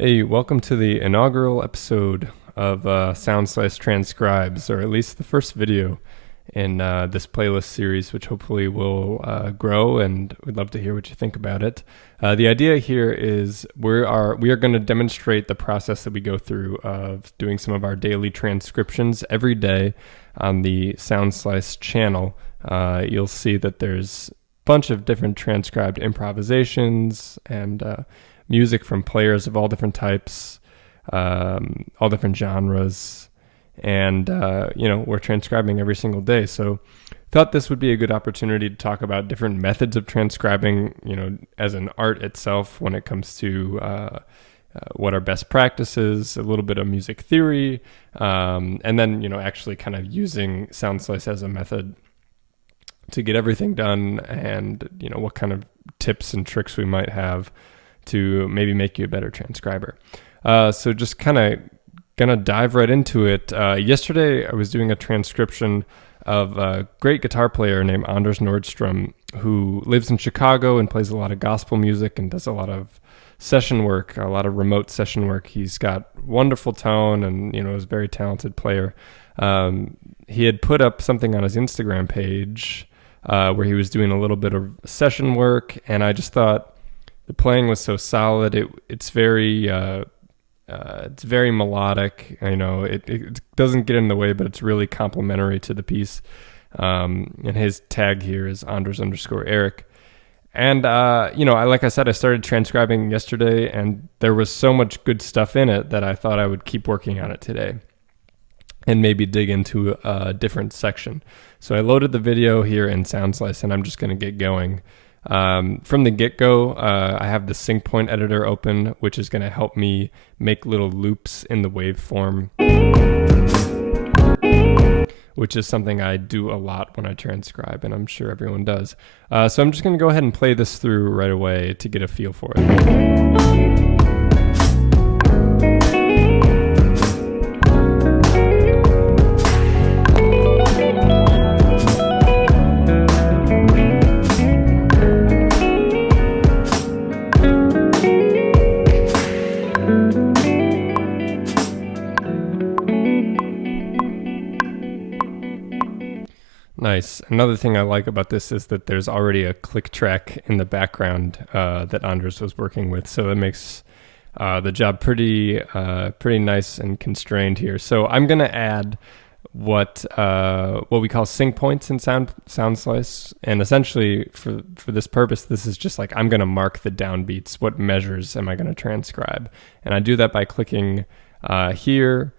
Hey, welcome to the inaugural episode of Soundslice Transcribes, or at least the first video in this playlist series, which hopefully will grow, and we'd love to hear what you think about it. The idea here is we are going to demonstrate the process that we go through of doing some of our daily transcriptions every day on the Soundslice channel. You'll see that there's a bunch of different transcribed improvisations and music from players of all different types, all different genres, and we're transcribing every single day. So thought this would be a good opportunity to talk about different methods of transcribing, as an art itself when it comes to what are best practices, a little bit of music theory, and then, actually kind of using Soundslice as a method to get everything done, and, what kind of tips and tricks we might have to maybe make you a better transcriber. So just kind of gonna dive right into it. Yesterday I was doing a transcription of a great guitar player named Anders Nordstrom, who lives in Chicago and plays a lot of gospel music and does a lot of session work, a lot of remote session work. He's got wonderful tone and, is a very talented player. He had put up something on his Instagram page where he was doing a little bit of session work, and I just thought, the playing was so solid. It's very melodic. It doesn't get in the way, but it's really complementary to the piece. And his tag here is Anders_Eric. And like I said, I started transcribing yesterday, and there was so much good stuff in it that I thought I would keep working on it today and maybe dig into a different section. So I loaded the video here in Soundslice, and I'm just going to get going. From the get-go, I have the sync point editor open, which is going to help me make little loops in the waveform, which is something I do a lot when I transcribe, and I'm sure everyone does. So I'm just going to go ahead and play this through right away to get a feel for it. Nice. Another thing I like about this is that there's already a click track in the background that Anders was working with, so it makes the job pretty nice and constrained here. So I'm going to add what we call sync points in Soundslice, and essentially for this purpose, this is just like I'm going to mark the downbeats. What measures am I going to transcribe? And I do that by clicking here,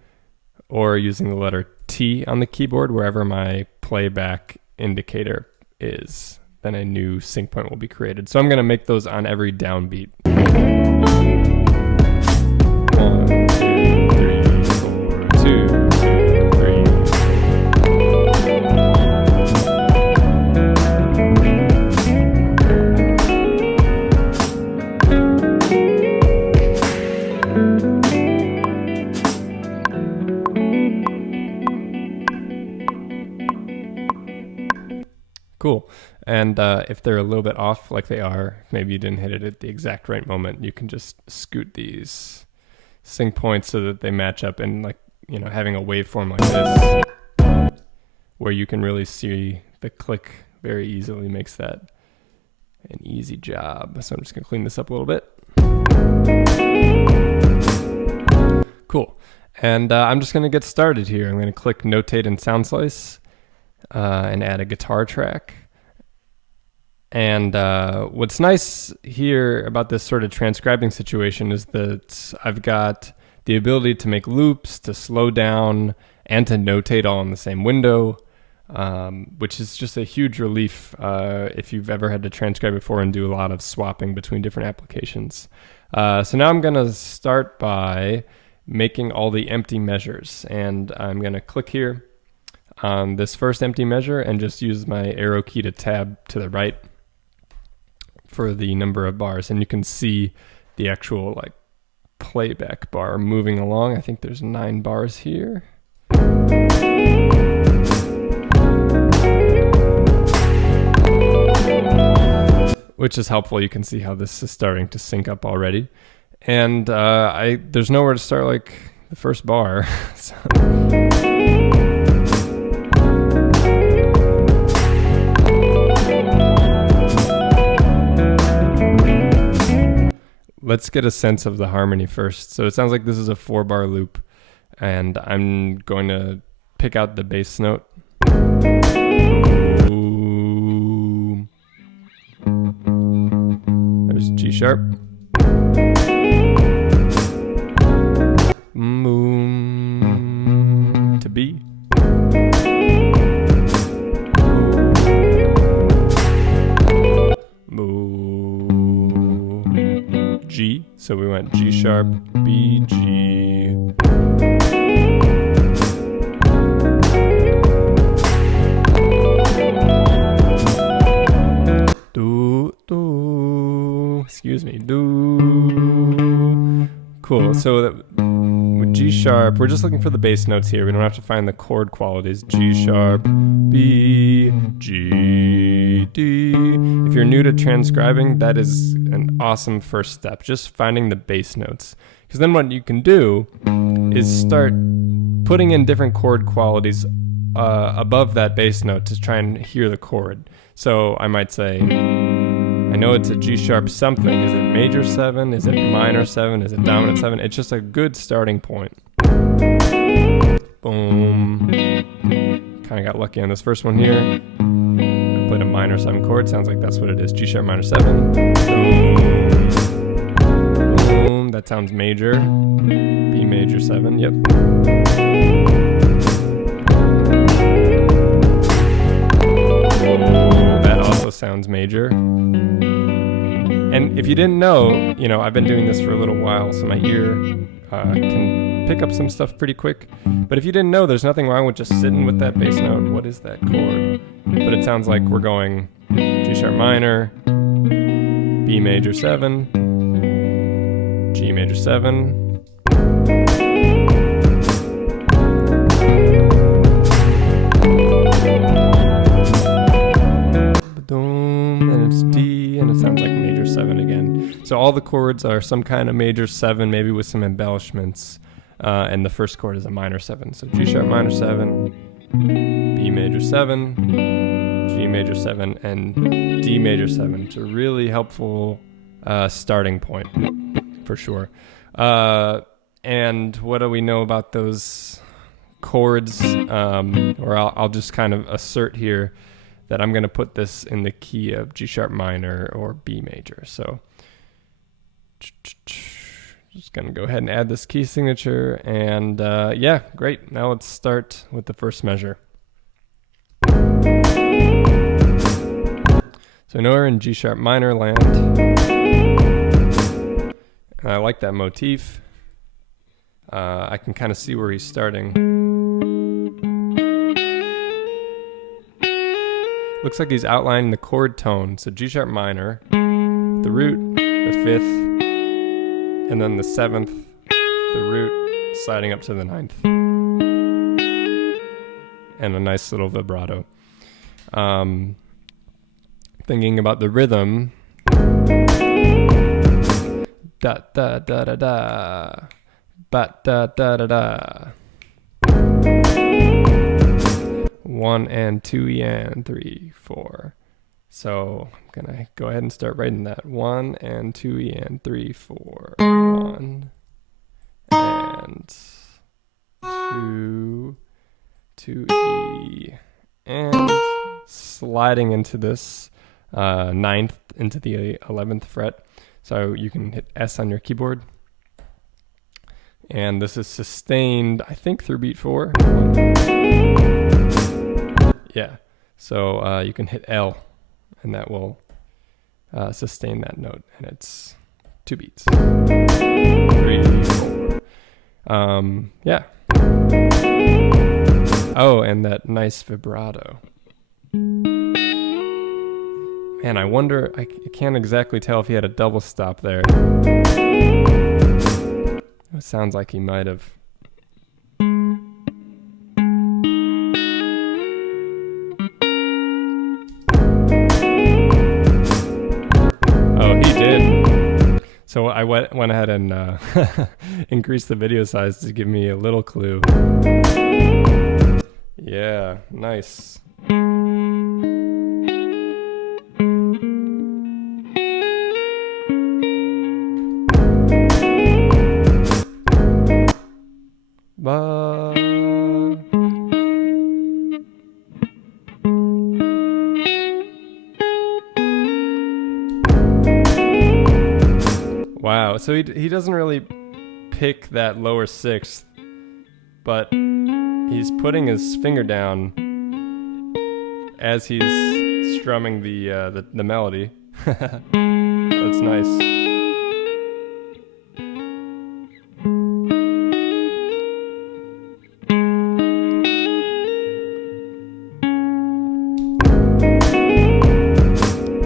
or using the letter T on the keyboard wherever my playback indicator is. Then a new sync point will be created. So I'm going to make those on every downbeat. 1, 2, 3, 4, 2, 2, 3, 4. Cool. And if they're a little bit off, like they are, maybe you didn't hit it at the exact right moment, you can just scoot these sync points so that they match up, and having a waveform like this where you can really see the click very easily makes that an easy job. So I'm just going to clean this up a little bit. Cool. And I'm just going to get started here. I'm going to click Notate in Soundslice and add a guitar track. And what's nice here about this sort of transcribing situation is that I've got the ability to make loops, to slow down, and to notate all in the same window, which is just a huge relief if you've ever had to transcribe before and do a lot of swapping between different applications. So now I'm going to start by making all the empty measures, and I'm going to click here on this first empty measure and just use my arrow key to tab to the right for the number of bars, and you can see the actual playback bar moving along. I think there's 9 bars here. Which is helpful. You can see how this is starting to sync up already. And there's nowhere to start like the first bar. So. Let's get a sense of the harmony first. So it sounds like this is a 4-bar loop, and I'm going to pick out the bass note. Ooh. There's G sharp. Boom to B. G, so we went G sharp, B, G. Do, do, excuse me, do. Cool, so that, with G sharp, we're just looking for the bass notes here. We don't have to find the chord qualities. G sharp, B, G, D. If you're new to transcribing, that is an awesome first step, just finding the bass notes. Because then what you can do is start putting in different chord qualities above that bass note to try and hear the chord. So I might say, I know it's a G sharp something. Is it major 7? Is it minor 7? Is it dominant 7? It's just a good starting point. Boom. Kind of got lucky on this first one here. I played a minor 7 chord. Sounds like that's what it is. G sharp minor 7. Boom. Boom. That sounds major. B major 7. Yep. That also sounds major. And if you didn't know, I've been doing this for a little while, so my ear can pick up some stuff pretty quick. But if you didn't know, there's nothing wrong with just sitting with that bass note. What is that chord? But it sounds like we're going G sharp minor, B major 7, G major 7. And it's D, and it sounds like major 7 again. So all the chords are some kind of major 7, maybe with some embellishments. And the first chord is a minor 7. So G sharp minor 7, B major 7, G major 7, and D major 7. It's a really helpful starting point, for sure. And what do we know about those chords? Or I'll just kind of assert here that I'm going to put this in the key of G sharp minor or B major. So just going to go ahead and add this key signature. And yeah, great. Now let's start with the first measure. So I know we're in G sharp minor land. And I like that motif. I can kind of see where he's starting. Looks like he's outlining the chord tone. So G sharp minor, the root, the 5th, and then the 7th, the root, sliding up to the 9th. And a nice little vibrato. Thinking about the rhythm. Da da da da da. Ba da da da da. 1 and 2 and 3, 4. So I'm gonna go ahead and start writing that. 1 and 2 and 3, 4. 1 and 2, 2E, and sliding into this 9th into the 11th fret. So you can hit S on your keyboard. And this is sustained, I think, through beat 4. Yeah, so you can hit L, and that will sustain that note, and it's 2 beats. 3, 4. Yeah. Oh, and that nice vibrato. Man, I wonder, I can't exactly tell if he had a double stop there. It sounds like he might have. So I went ahead and increased the video size to give me a little clue. Yeah, nice. Wow, so he doesn't really pick that lower sixth, but he's putting his finger down as he's strumming the melody. That's nice.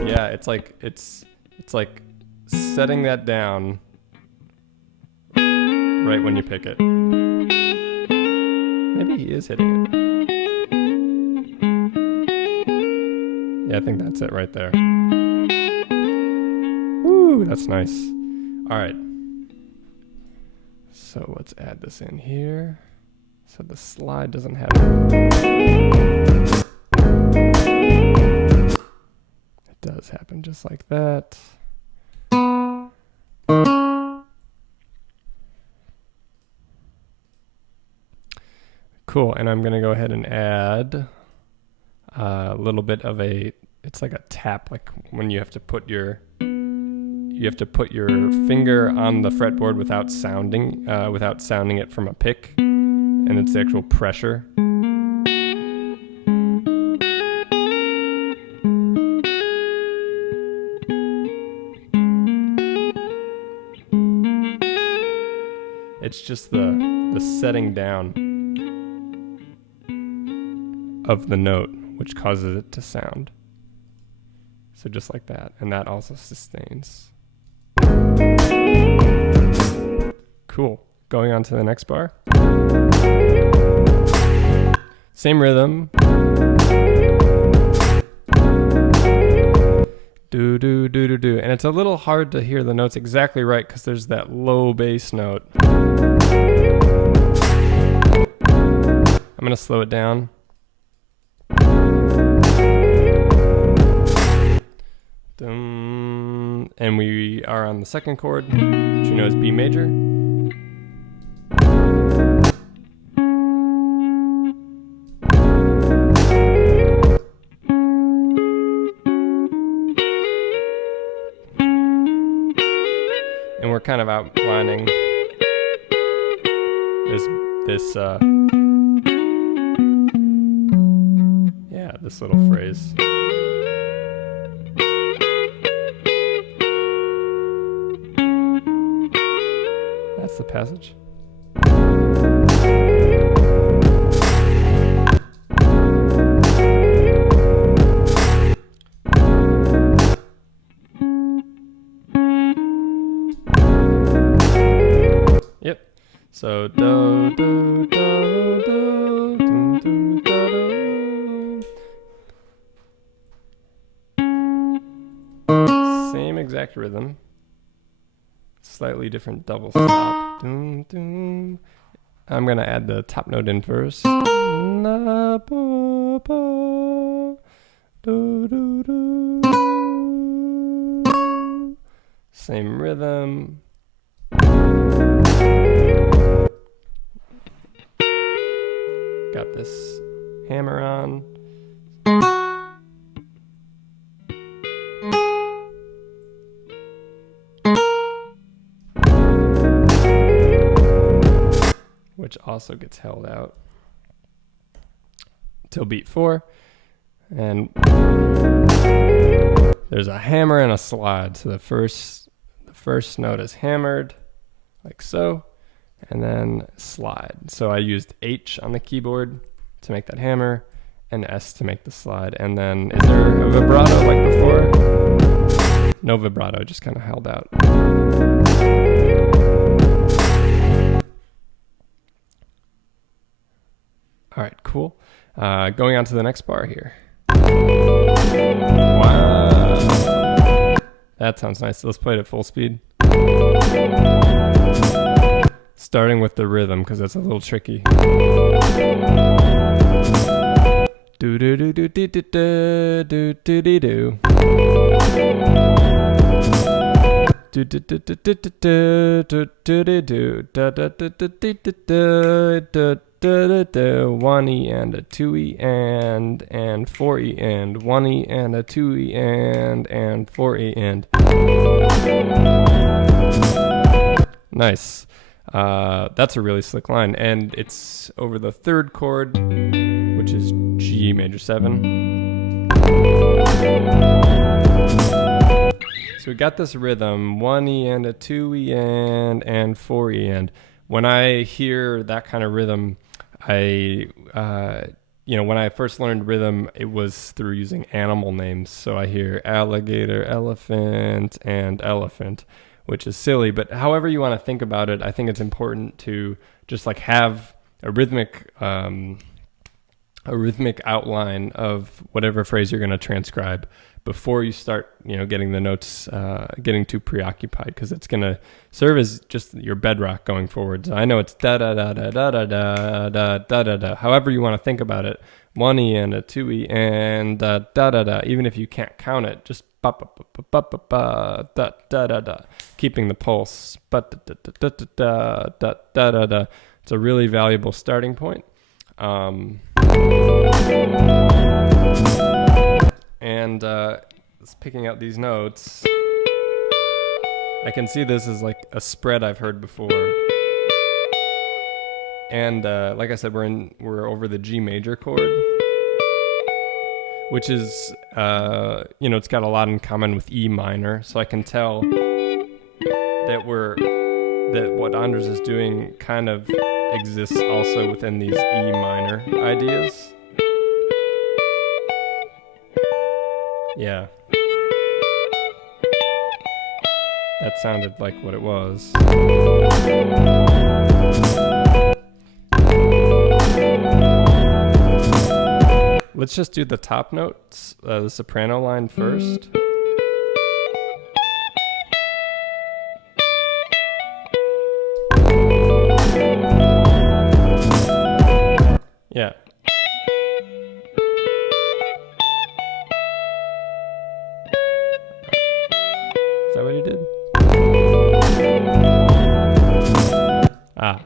Yeah, it's like setting that down right when you pick it. Maybe he is hitting it. Yeah, I think that's it right there. Woo, that's nice. All right. So let's add this in here. So the slide doesn't have it. It does happen just like that. Cool, and I'm gonna go ahead and add a little bit of it's like a tap, like when you have to put your finger on the fretboard without sounding it from a pick, and it's the actual pressure. It's just the setting down of the note which causes it to sound. So just like that, and that also sustains. Cool. Going on to the next bar. Same rhythm. Do do do do do, and it's a little hard to hear the notes exactly right because there's that low bass note. I'm gonna slow it down. And we are on the second chord, which you know is B major. And we're kind of outlining this little phrase. That's the passage. Yep. So do do do do do do do. Same exact rhythm. Slightly different double stop. Dun, dun. I'm gonna add the top note in first. Na, ba, ba, do, do, do. Same rhythm. Got this hammer on. Which also gets held out till beat 4, and there's a hammer and a slide. So the first note is hammered like so, and then slide. So I used H on the keyboard to make that hammer and S to make the slide. And then is there a vibrato like before? No vibrato, just kind of held out. All right, cool. Going on to the next bar here. Wow. That sounds nice. Let's play it at full speed. Starting with the rhythm, because that's a little tricky. Do do do do do do do do do do do. Do do do do do do do do do do da da da da da da da da da. 1 E and a 2 E and 4 E and 1 E and a 2 E and 4 E and. Nice. That's a really slick line, and it's over the third chord, which is G major 7. So we got this rhythm, 1 E and a 2 E and 4 E and. When I hear that kind of rhythm, when I first learned rhythm, it was through using animal names. So I hear alligator, elephant, and elephant, which is silly. But however you want to think about it, I think it's important to just like have a rhythmic outline of whatever phrase you're going to transcribe before you start, getting the notes, getting too preoccupied, because it's going to serve as just your bedrock going forward. So I know it's da da da da da da da da da da da. However you want to think about it, 1 E and a 2 E and da da da da. Even if you can't count it, just ba ba ba ba ba ba da da da da. Keeping the pulse, ba da da da da da da da da da. It's a really valuable starting point. And picking out these notes, I can see this is like a spread I've heard before. And like I said, we're over the G major chord, which is it's got a lot in common with E minor. So I can tell that what Anders is doing kind of exists also within these E minor ideas. Yeah. That sounded like what it was. Let's just do the top notes, the soprano line first. Yeah. Is that what he did? Ah.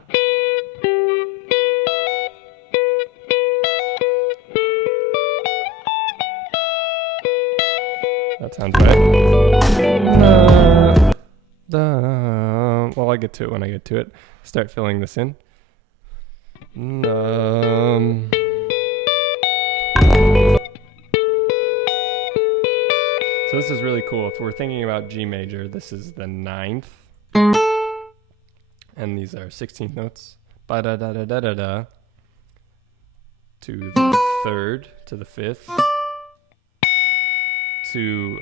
That sounds right. Well, I'll get to it when I get to it. Start filling this in. So this is really cool. If we're thinking about G major, this is the 9th. And these are 16th notes. Ba da da da da da da. To the 3rd, to the 5th. To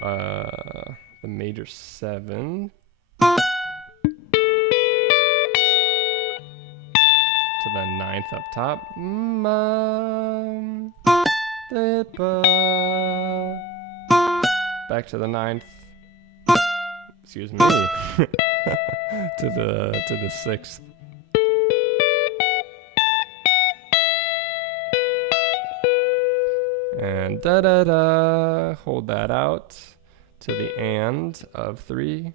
the major 7. To the 9th up top. Back to the 9th. Excuse me. to the 6th. And da da da. Hold that out to the and of 3.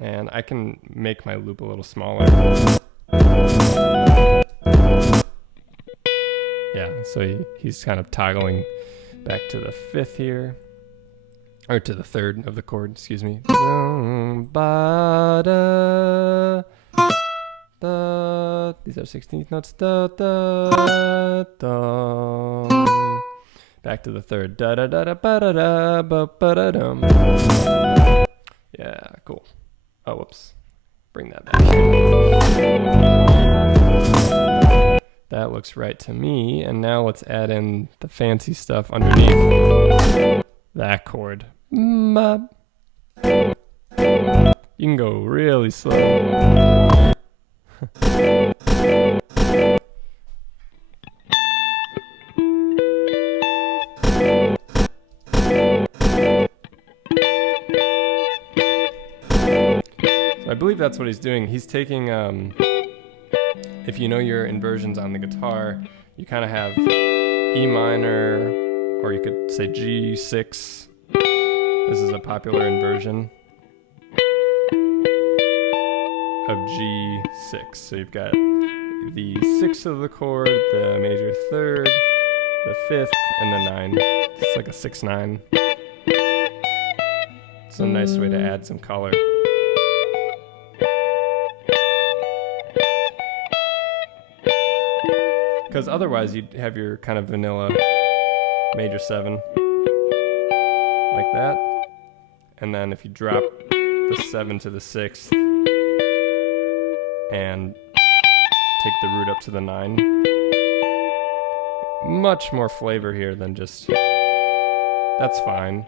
And I can make my loop a little smaller. Yeah, so he's kind of toggling back to the 5th here. Or to the 3rd of the chord, excuse me. Ba da da. These are 16th notes. Da da da. Back to the 3rd. Da da da da ba da da ba ba da dum. Yeah, cool. Oh, whoops. Bring that back. That looks right to me. And now let's add in the fancy stuff underneath that chord. You can go really slow. So I believe that's what he's doing. He's taking, if you know your inversions on the guitar, you kind of have E minor, or you could say G6. This is a popular inversion of G6. So you've got the 6th of the chord, the major 3rd, the 5th, and the 9. It's like a 6/9. It's a nice way to add some color. Because otherwise you'd have your kind of vanilla major 7 like that. And then if you drop the 7 to the 6th and take the root up to the 9, much more flavor here than just, that's fine,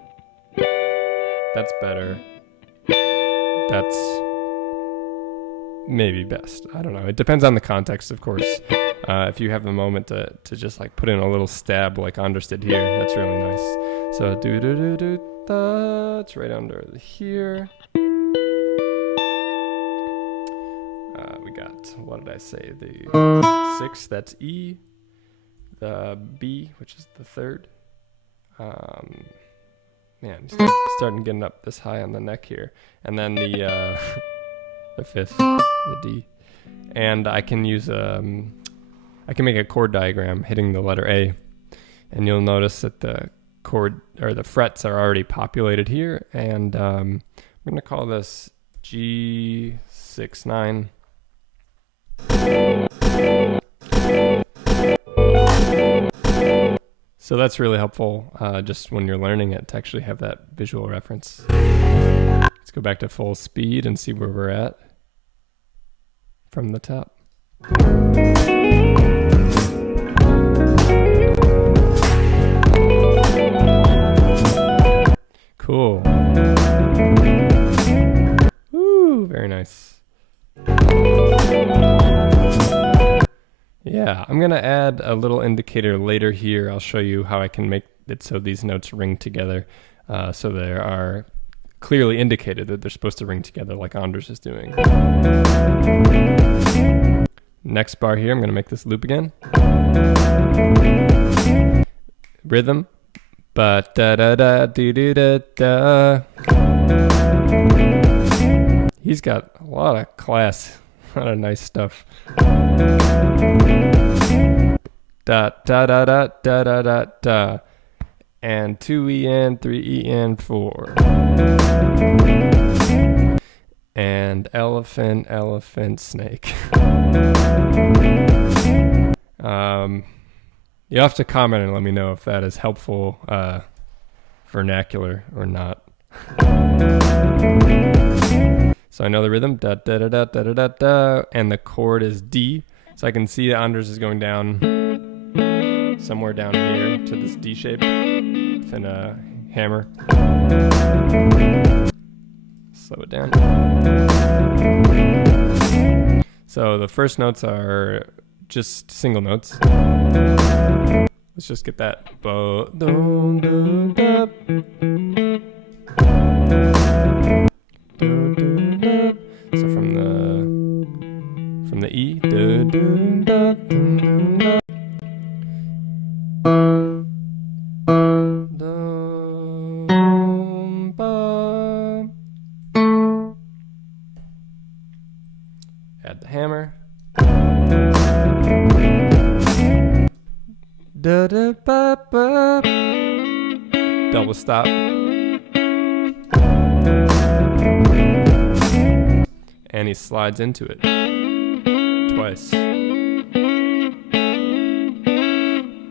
that's better, that's maybe best. I don't know. It depends on the context, of course. If you have the moment to just like put in a little stab like Anders did here, that's really nice. So do do do do da, it's right under here. We got, what did I say? The 6th, that's E. The B, which is the 3rd. Man, starting getting up this high on the neck here. And then the 5th, the D. And I can use I can make a chord diagram hitting the letter A, and you'll notice that the chord or the frets are already populated here. And I'm gonna call this G6/9. So that's really helpful, just when you're learning it, to actually have that visual reference. Let's go back to full speed and see where we're at from the top. Cool. Woo, very nice. Yeah, I'm gonna add a little indicator later here. I'll show you how I can make it so these notes ring together, so they are clearly indicated that they're supposed to ring together like Anders is doing. Next bar here, I'm gonna make this loop again. Rhythm. Ba da da da doo doo da da. He's got a lot of class, a lot of nice stuff. Da da da da da da da da. And 2 EN, 3 EN, 4. And elephant, elephant, snake. You have to comment and let me know if that is helpful vernacular or not. So I know the rhythm, da da da da da da da da, and the chord is D. So I can see that Anders is going down somewhere down here to this D shape within a hammer. Slow it down. So the first notes are just single notes. Let's just get that. Bo, do, do, da. Do, do, da. So from the E, do, do, da, do, do, da. Do, ba. Add the hammer. Da, da, ba, ba. Double stop. And he slides into it twice.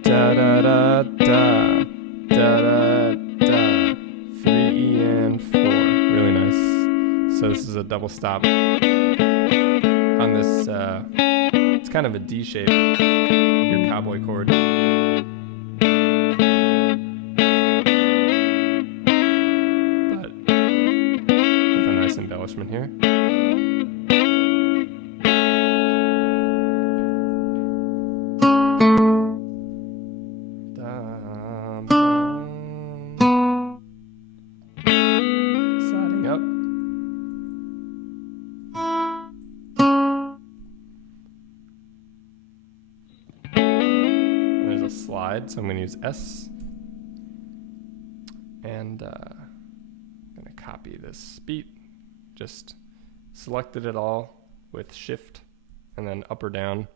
Da da da da da da da. 3 EN 4. Really nice. So this is a double stop on this. It's kind of a D shape. Your cowboy chord. But with a nice embellishment here. Sliding up. slide, so I'm going to use S. And I'm going to copy this beat. Just selected it all with Shift and then up or down.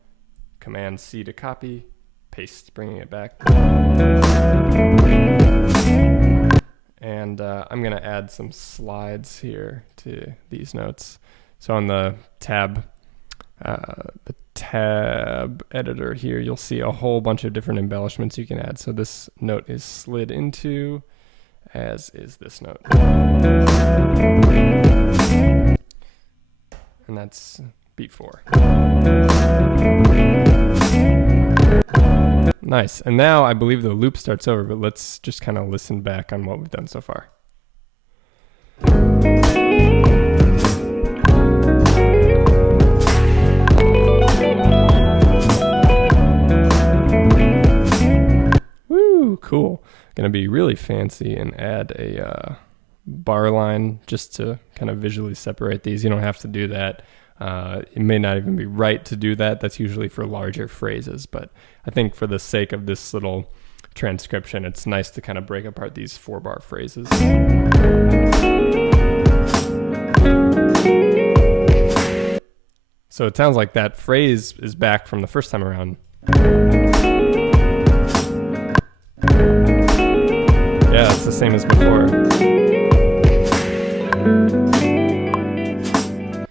Command C to copy, paste, bringing it back. And I'm going to add some slides here to these notes. So on the tab editor here, you'll see a whole bunch of different embellishments you can add. So this note is slid into, as is this note. And that's beat 4. Nice. And now I believe the loop starts over, but let's just kind of listen back on what we've done so far. Woo, cool. Gonna be really fancy and add a bar line just to kind of visually separate these. You don't have to do that. It may not even be right to do that. That's usually for larger phrases, but I think for the sake of this little transcription, it's nice to kind of break apart these 4-bar phrases. So it sounds like that phrase is back from the first time around. Yeah, it's the same as before.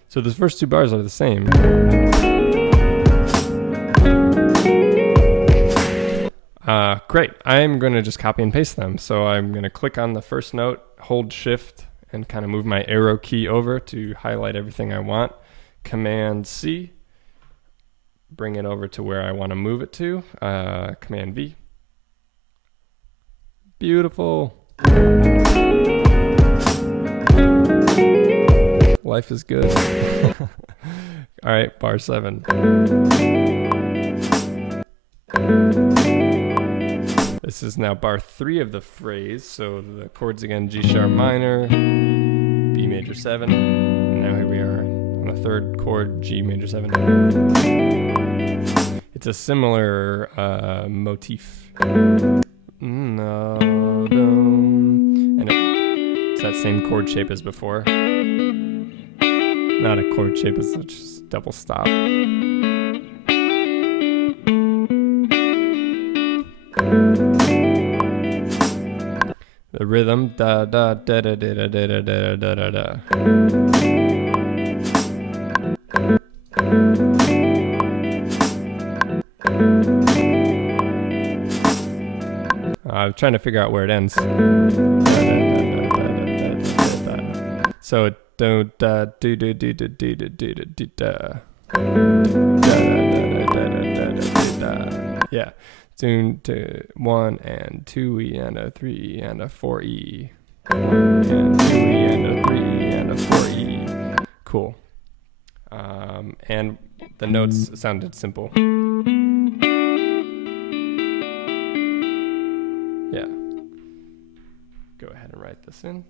So the first 2 bars are the same. Great. I'm going to just copy and paste them. So I'm going to click on the first note, hold Shift, and kind of move my arrow key over to highlight everything I want. Command C, bring it over to where I want to move it to. Command V. Beautiful. Life is good. All right, bar 7. This is now bar 3 of the phrase. So the chords again, G sharp minor, B major 7. And now here we are on the 3rd chord, G major 7. It's a similar motif. And it's that same chord shape as before. Not a chord shape, it's just double stop. The rhythm, da da da da da da da da da da da. I'm trying to figure out where it ends. So do da do do do do do do do do da. Yeah. Tune to 1 and 2E and a 3 and a 4E. 1 and 2E and a 3E and a 4E. Cool. And the notes sounded simple. Yeah. Go ahead and write this in.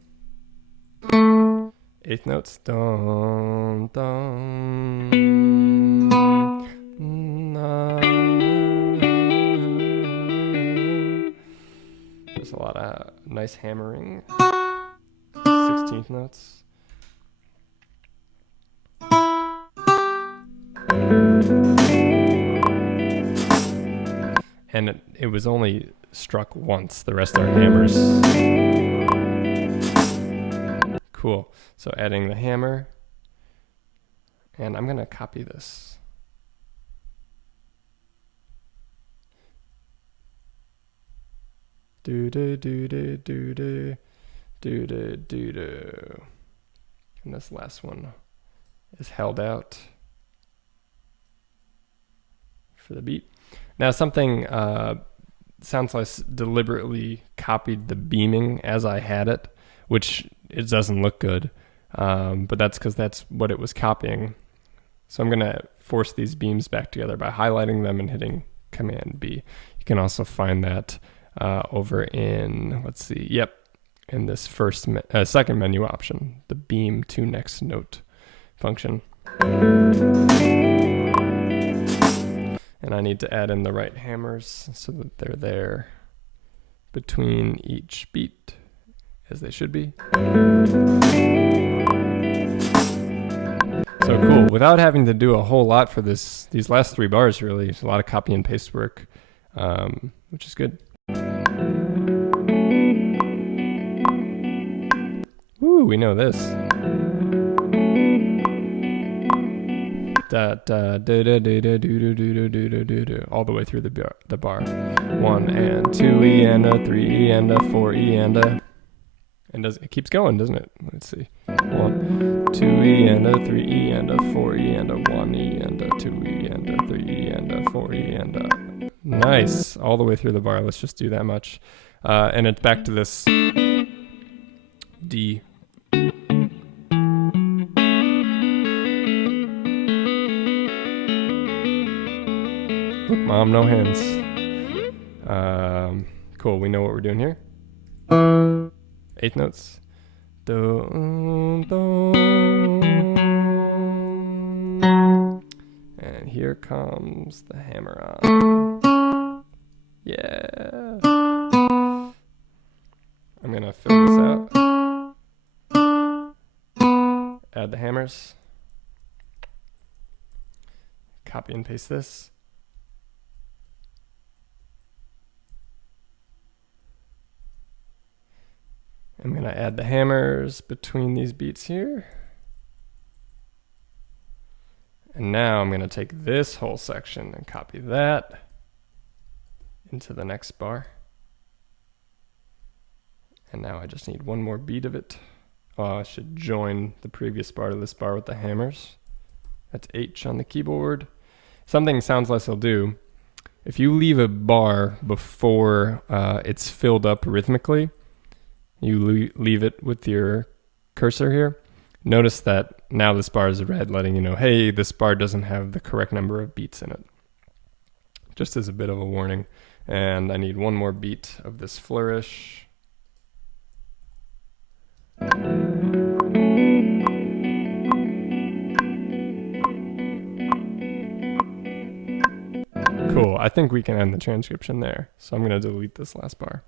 8th notes. Dum, dum, na. There's a lot of nice hammering. 16th notes. And it was only struck once. The rest are hammers. Cool. So adding the hammer. And I'm going to copy this. Do do do do do do do do do do. And this last one is held out for the beat. Now something Soundslice deliberately copied the beaming as I had it, which it doesn't look good, but that's because that's what it was copying. So I'm gonna force these beams back together by highlighting them and hitting Command B. You can also find that over in, let's see, yep, in this second menu option, the beam to next note function. And I need to add in the right hammers so that they're there between each beat, as they should be. So cool. Without having to do a whole lot for these last 3 bars, really, it's a lot of copy and paste work, which is good. Woo, we know this. Da da da da da da do do do do do do do, all the way through the bar. 1 and 2 E and a 3 E and a 4 E and a, and it keeps going, doesn't it? Let's see. 1, 2 E and a 3 E and a 4 E and a 1 E and a 2 E and a 3 E and a 4 E and a. Nice, all the way through the bar. Let's just do that much, and it's back to this D. Look, Mom, no hands. Cool, we know what we're doing here. 8th notes. Do, do. And here comes the hammer on. Yeah. I'm gonna fill this out. Add the hammers. Copy and paste this. I'm going to add the hammers between these beats here. And now I'm going to take this whole section and copy that into the next bar. And now I just need one more beat of it. Oh, I should join the previous bar to this bar with the hammers. That's H on the keyboard. Something Soundslice will do. If you leave a bar before it's filled up rhythmically, you leave it with your cursor here. Notice that now this bar is red, letting you know, hey, this bar doesn't have the correct number of beats in it. Just as a bit of a warning. And I need one more beat of this flourish. Cool, I think we can end the transcription there. So I'm going to delete this last bar.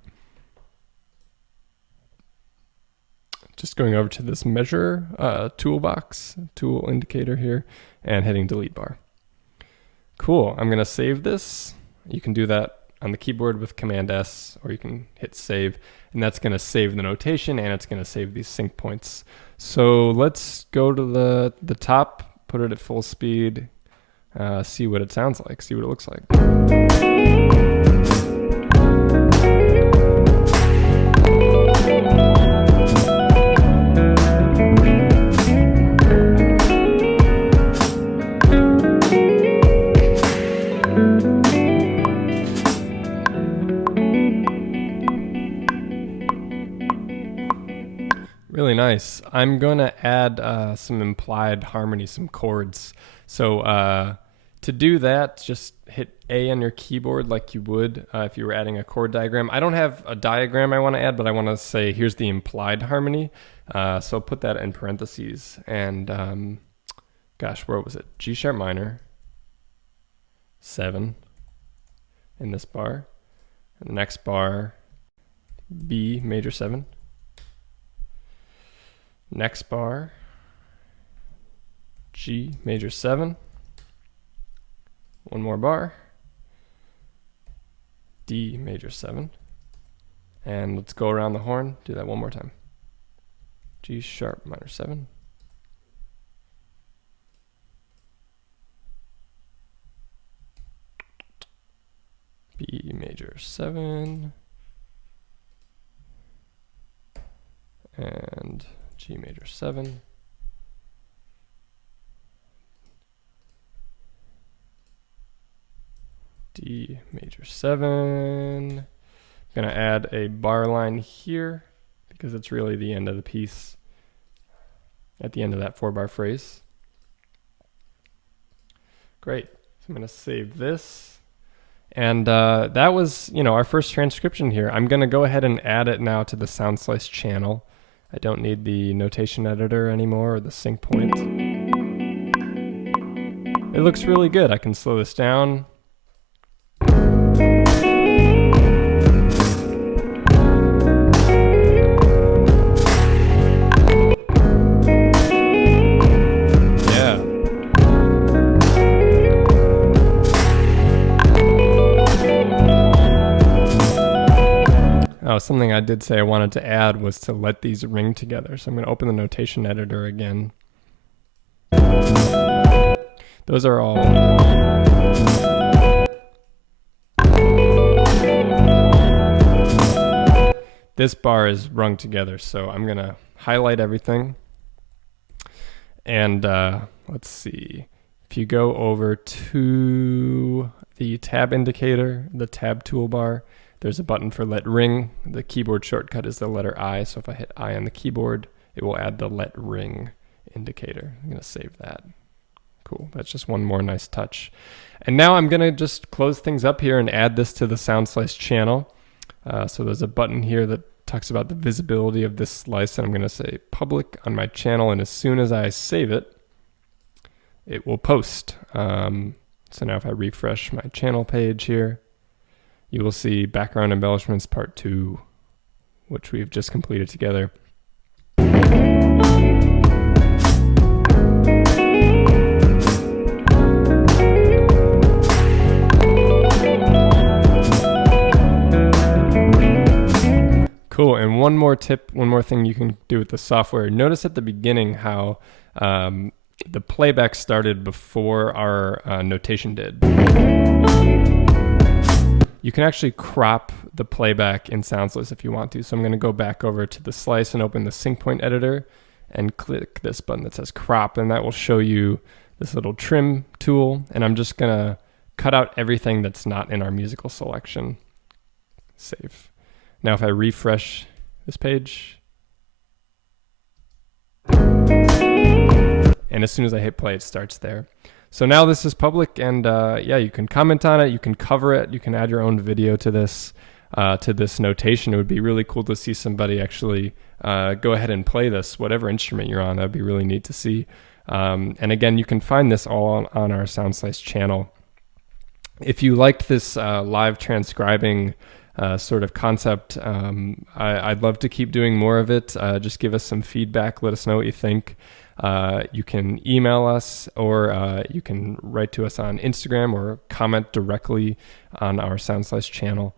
Just going over to this measure toolbox, tool indicator here, and hitting delete bar. Cool, I'm gonna save this. You can do that on the keyboard with Command S, or you can hit save, and that's gonna save the notation, and it's gonna save these sync points. So let's go to the top, put it at full speed, see what it sounds like, see what it looks like. Really nice. I'm going to add some implied harmony, some chords. So to do that, just hit A on your keyboard like you would if you were adding a chord diagram. I don't have a diagram I want to add, but I want to say here's the implied harmony. So I'll put that in parentheses. And gosh, where was it? G sharp minor, 7 in this bar. And the next bar, B major 7. Next bar, G major 7. One more bar, D major 7. And let's go around the horn, do that one more time. G sharp minor 7. B major 7. And G major 7. D major 7. I'm going to add a bar line here because it's really the end of the piece at the end of that 4-bar phrase. Great. So I'm going to save this. And that was, our first transcription here. I'm going to go ahead and add it now to the Soundslice channel. I don't need the notation editor anymore or the sync point. It looks really good. I can slow this down. something I did say I wanted to add was to let these ring together. So I'm going to open the notation editor again. Those are all. This bar is rung together, so I'm going to highlight everything. And let's see. If you go over to the tab indicator, the tab toolbar, there's a button for let ring. The keyboard shortcut is the letter I, so if I hit I on the keyboard, it will add the let ring indicator. I'm going to save that. Cool, that's just one more nice touch. And now I'm going to just close things up here and add this to the Soundslice channel. So there's a button here that talks about the visibility of this slice, and I'm going to say public on my channel, and as soon as I save it, it will post. So now if I refresh my channel page here, you will see background embellishments part 2, which we've just completed together. Cool, and one more tip, one more thing you can do with the software. Notice at the beginning how the playback started before our notation did. You can actually crop the playback in Soundslice if you want to. So I'm going to go back over to the slice and open the sync point editor and click this button that says crop, and that will show you this little trim tool. And I'm just going to cut out everything that's not in our musical selection. Save. Now if I refresh this page, and as soon as I hit play, it starts there. So now this is public, and yeah, you can comment on it, you can cover it, you can add your own video to this notation. It would be really cool to see somebody actually go ahead and play this, whatever instrument you're on. That would be really neat to see. And again, you can find this all on our Soundslice channel. If you liked this live transcribing sort of concept, I'd love to keep doing more of it. Just give us some feedback. Let us know what you think. You can email us, or you can write to us on Instagram or comment directly on our Soundslice channel.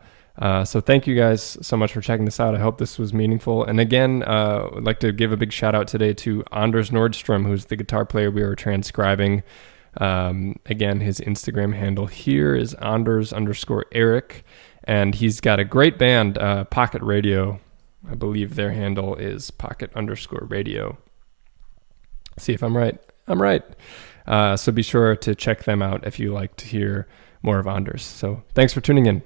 So thank you guys so much for checking this out. I hope this was meaningful. And again, I'd like to give a big shout out today to Anders Nordstrom, who's the guitar player we were transcribing. Again, his Instagram handle here is Anders_Eric. And he's got a great band, Pocket Radio. I believe their handle is Pocket_Radio. See if I'm right. I'm right. So be sure to check them out if you like to hear more of Anders. So thanks for tuning in.